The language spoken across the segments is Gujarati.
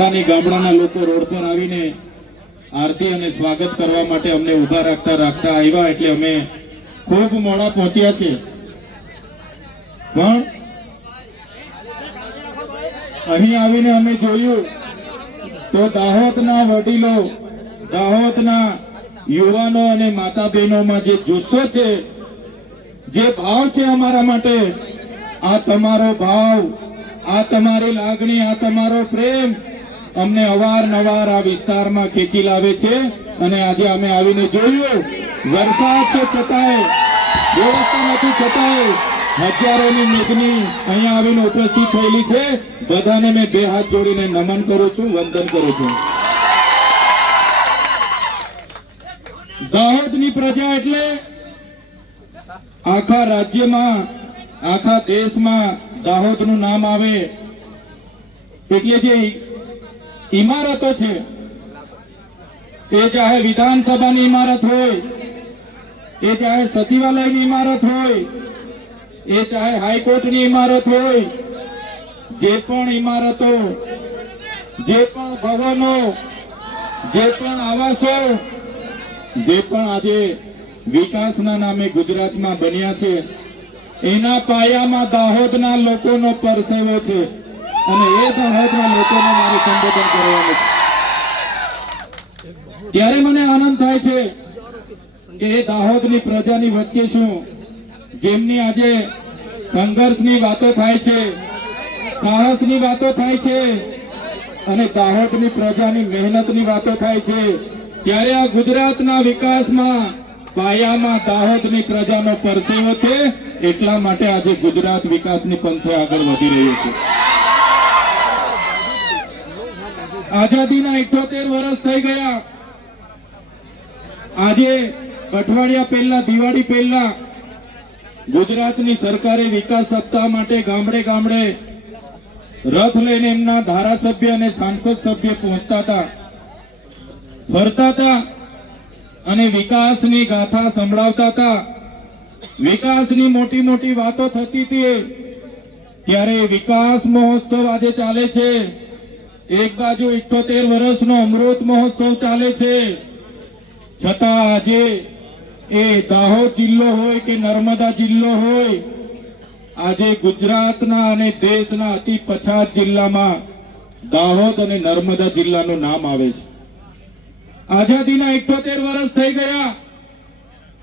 ગામડાના લોકો રોડ પર આવીને આરતી અને સ્વાગત કરવા માટે અમને ઊભા રાખતા આવ્યા એટલે અમે ખૂબ મોડા પહોંચ્યા છે. પણ અહીં આવીને અમે જોયું તો દાહોદના વડીલો, દાહોદના યુવાનો અને માતા બહેનોમાં જે જુસ્સો છે, જે ભાવ છે અમારા માટે, આ તમારો ભાવ, આ તમારી લાગણી, આ તમારો પ્રેમ અમને અવારનવાર આ વિસ્તારમાં ખેંચી લાવે છે. અને આજે અમે આવીને જોયું, વરસાદ છે છતાંય, વ્યવસ્થા નથી છતાંય હજારોની મેદની અહીંયા આવીને ઉપસ્થિત થયેલી છે. બધાને મેં બે હાથ જોડીને નમન કરું છું, વંદન કરું છું. દાહોદની પ્રજા એટલે આખા રાજ્યમાં, આખા દેશમાં દાહોદનું નામ આવે એટલે જે ઇમારતો છે, એ ચાહે વિધાનસભાની ઇમારત હોય, એ ચાહે સચિવાલયની ઇમારત હોય, એ ચાહે હાઈકોર્ટની ઇમારત હોય, જે પણ ઇમારતો, જે પણ ભવનો, જે પણ આવાસો, જે પણ આજે વિકાસના નામે ગુજરાતમાં બન્યા છે, એના પાયામાં દાહોદના લોકોનો પરસેવો છે. અને એ દાહોદના લોકોને મારે સંબોધન કરવાનું છે. ત્યારે મને આનંદ થાય છે કે એ દાહોદની પ્રજાની વચ્ચે શું, જેમની આજે સંઘર્ષની વાતો થાય છે, સાહસની વાતો થાય છે અને દાહોદની પ્રજાની મહેનતની વાતો થાય છે, ત્યારે આ ગુજરાતના વિકાસમાં પાયામાં દાહોદની પ્રજાનો પરસેવો છે. એટલા માટે આજે ગુજરાત વિકાસની પંથે આગળ વધી રહ્યું છે. આઝાદીના 78 વર્ષ થઈ ગયા. આજે અઠવાડિયા પહેલા, દિવાળી પહેલા ગુજરાતની સરકારે વિકાસ સપ્તાહ માટે ગામડે ગામડે રથ લઈને એમના ધારાસભ્ય અને સાંસદ સભ્ય પહોંચતા હતા, ફરતા હતા અને વિકાસની ગાથા સંભળાવતા હતા. વિકાસની મોટી મોટી વાતો થતી હતી. ત્યારે વિકાસ મહોત્સવ આજે ચાલે છે. એક બાજુ 78 વર્ષનો અમૃત મહોત્સવ ચાલે છે, છતાં આજે એ દાહોદ જિલ્લો હોય કે નર્મદા જિલ્લો હોય, આજે ગુજરાતના અને દેશના અતિ પછાત જિલ્લામાં દાહોદ અને નર્મદા જિલ્લાનું નામ આવે છે. આઝાદીના 78 વર્ષ થઈ ગયા.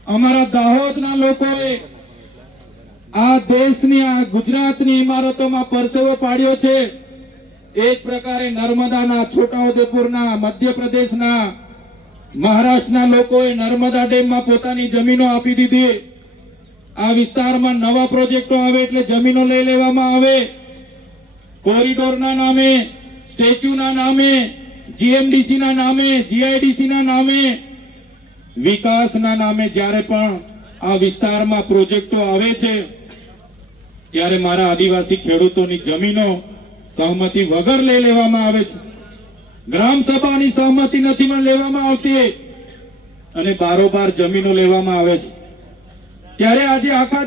અમારા દાહોદના લોકોએ આ દેશની, આ ગુજરાતની ઇમારતોમાં પરસેવો પાડ્યો છે. એક પ્રકારે નર્મદાના, છોટાઉદેપુરના, મધ્યપ્રદેશના, મહારાષ્ટ્રના લોકોએ નર્મદા ડેમમાં પોતાની જમીનો આપી દીધી. આ વિસ્તારમાં નવા પ્રોજેક્ટો આવે એટલે જમીનો લઈ લેવામાં આવે. કોરિડોરના નામે, સ્ટેચ્યુના નામે, જીએમડીસી ના નામે, જીઆઈડીસી ના નામે, વિકાસના નામે જ્યારે પણ આ વિસ્તારમાં પ્રોજેક્ટો આવે છે, ત્યારે મારા આદિવાસી ખેડૂતોની જમીનો સહમતિ વગર લઈ લેવામાં આવે છે. ગ્રામ સભાની સહમતિ નથી પણ લેવામાં આવતી અને બારોબાર જમીનો લેવામાં આવે છે. ત્યારે આજે આખા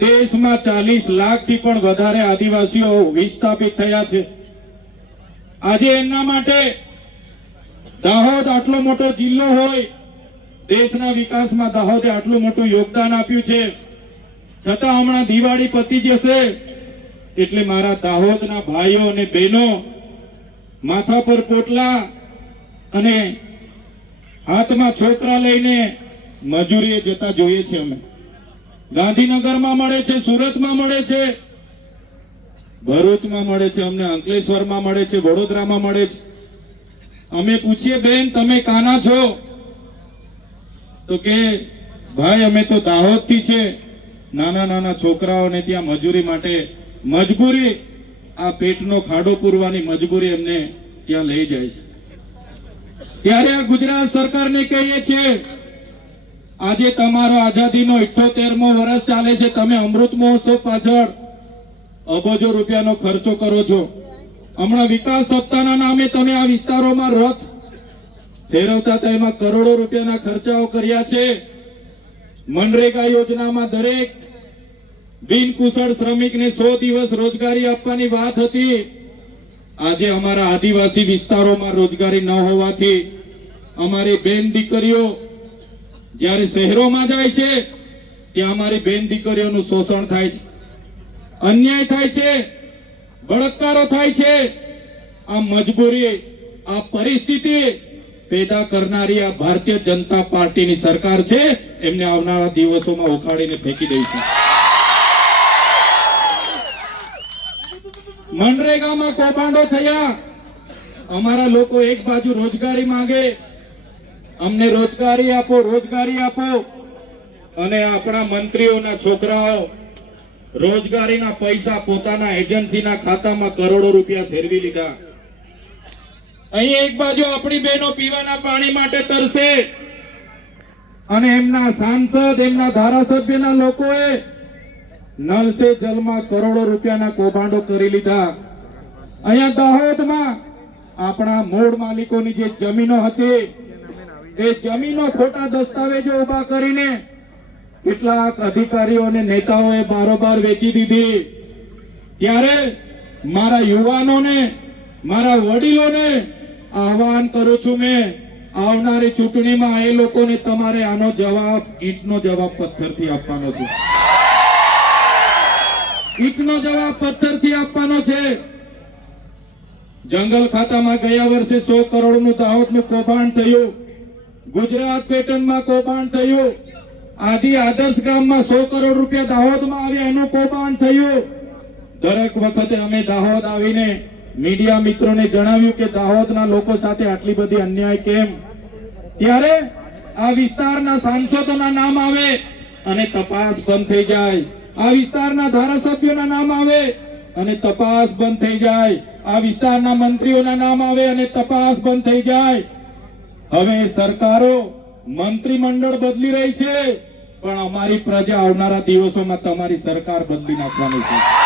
દેશમાં 40 લાખથી પણ વધારે આદિવાસીઓ વિસ્થાપિત થયા છે. આજે એમના માટે દાહોદ આટલો મોટો જિલ્લો હોય, દેશના વિકાસમાં દાહોદે આટલું મોટું યોગદાન આપ્યું છે, છતાં હમણાં દિવાળી પતી જશે એટલે મારા દાહોદના ભાઈઓ અને બહેનો માથા પર પોટલા અને હાથમાં છોકરા લઈને મજૂરીએ જતા જોઈએ છે. અમે ગાંધીનગરમાં મળે છે, સુરતમાં મળે છે, ભરૂચમાં મળે છે, અમને અંકલેશ્વરમાં મળે છે, વડોદરામાં મળે છે. અમે પૂછીએ, બેન તમે કાના છો? તો કે ભાઈ અમે તો દાહોદથી છે. નાના નાના છોકરાઓને ત્યાં મજૂરી માટે, મજબૂરી, આ પેટનો ખાડો પૂરવાની મજબૂરી એમને ત્યાં લઈ જાય છે. ત્યારે આ ગુજરાત સરકારને કહીએ છીએ, આજે તમારો આઝાદીનો 78મો વર્ષ ચાલે છે. તમે અમૃત મહોત્સવ પાછળ અબજો રૂપિયાનો ખર્ચો કરો છો. હમણાં વિકાસ સપ્તાહના નામે તમે આ વિસ્તારોમાં રથ ફેરવતા હતા, એમાં કરોડો રૂપિયાના ખર્ચાઓ કર્યા છે. મનરેગા યોજનામાં દરેક બિનકુશળ શ્રમિકને 100 દિવસ રોજગારી આપવાની વાત હતી. આજે અમારા આદિવાસી વિસ્તારોમાં રોજગારી ન હોવાથી અમારી બેન દીકરીઓ જ્યારે શહેરોમાં જાય છે ત્યાં અમારી બેન દીકરીઓનું શોષણ થાય છે, અન્યાય થાય છે, બળાત્કારો થાય છે. આ મજબૂરી, આ પરિસ્થિતિ પેદા કરનારી આ ભારતીય જનતા પાર્ટીની સરકાર છે. એમને આવનારા દિવસોમાં ઉખાડીને ફેંકી દઈશું. મનરેગામાં કૌભાંડો થયા. અમારા લોકો એક બાજુ રોજગારી માંગે, અમને રોજગારી આપો, રોજગારી આપો, અને આપણા મંત્રીઓના છોકરાઓ રોજગારીના પૈસા પોતાના એજન્સીના ખાતામાં કરોડો રૂપિયા સેરવી લીધા. અહીં એક બાજુ આપણી બહેનો પીવાના પાણી માટે તરસે અને એમના સાંસદ, એમના ધારાસભ્યના લોકોએ નલ સે જલમાં કરોડો રૂપિયાના કૌભાંડો કરી લીધા. અહીંયા દાહોદમાં આપણા મૂળ માલિકોની જે જમીનો હતી એ જમીનો ખોટા દસ્તાવેજો ઉભા કરીને કેટલાક અધિકારીઓ અને નેતાઓએ બારોબાર વેચી દીધી. ત્યારે મારા યુવાનોને, મારા વડીલોને આહવાન કરું છું, મેં આવનારી ચૂંટણીમાં એ લોકોને તમારે આનો જવાબ, ઈંટનો જવાબ પથ્થરથી આપવાનો છે. ઈંટનો જવાબ પથ્થરથી આપવાનો છે. જંગલ ખાતામાં ગયા વર્ષે 100 કરોડનું દાહોદનું કૌભાંડ થયું. ગુજરાત પેટર્નમાં કૌભાંડ થયું. આદિ આદર્શ ગ્રામમાં 100 કરોડ રૂપિયા દાહોદમાં આવ્યા, એનું કૌભાંડ થયું. દરેક વખતે અમે દાહોદ આવીને મીડિયા મિત્રોને જણાવ્યું કે દાહોદના લોકો સાથે આટલી બધી અન્યાય કેમ? ત્યારે આ વિસ્તારના સાંસદોના નામ આવે અને તપાસ બંધ થઈ જાય. આ વિસ્તારના ધારાસભ્યોના નામ આવે અને તપાસ બંધ થઈ જાય. આ વિસ્તારના મંત્રીઓના નામ આવે અને તપાસ બંધ થઈ જાય. હવે સરકારો, મંત્રીમંડળ બદલી રહી છે, પણ અમારી પ્રજા આવનારા દિવસોમાં તમારી સરકાર બદલી નાખવાની છે.